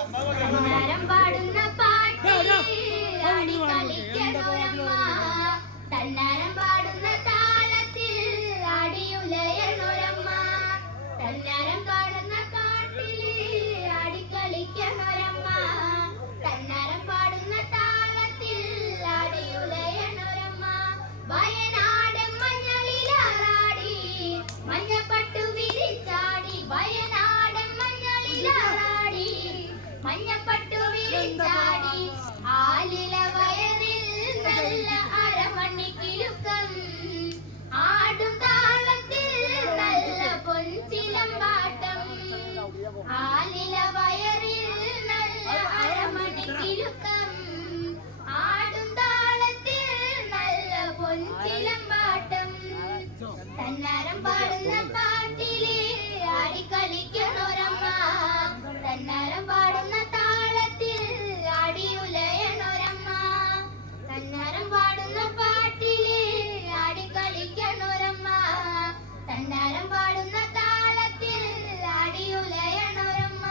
തന്നാരം പാടുന്ന പാട്ടിൽ ആടി കളിക്കണൊരമ്മ, തന്നാരം പാടുന്ന താളത്തിൽ ആടിയുലയണൊരമ്മ, തന്നാരം പാടുന്ന കാട്ടിൽ ആടി കളിക്കണൊരമ്മ, തന്നാരം പാടുന്ന താളത്തിൽ ആടിയുലയണൊരമ്മ. വയനാടൻ മഞ്ഞളിലാറാടി മഞ്ഞപ്പട്ടു വിരിച്ചാടി, വയനാടൻ മഞ്ഞളിലാറാടി മഞ്ഞപ്പട്ടു വിരിച്ചാടി, ആലില വയറിൽ നല്ല അരമണിക്കിലുക്കം, ആടും താളത്തിൽ നല്ല പൊൻചിലമ്പാട്ടം, ആലില വയറിൽ നല്ല അരമണിക്കിലുക്കം, ആടും താളത്തിൽ നല്ല പൊൻചിലമ്പാട്ടം. തന്നാരം പാടുന്ന പാട്ടിലെ ആടിക്കളിക്കണൊരമ്മ, തന്നാരം പാടുന്ന താളത്തിൽ ആടിയുലയണൊരമ്മ, തന്നാരം പാടുന്ന പാട്ടിലെ ആടിക്കളിക്കണൊരമ്മ, തന്നാരം പാടുന്ന താളത്തിൽ ആടിയുലയണൊരമ്മ.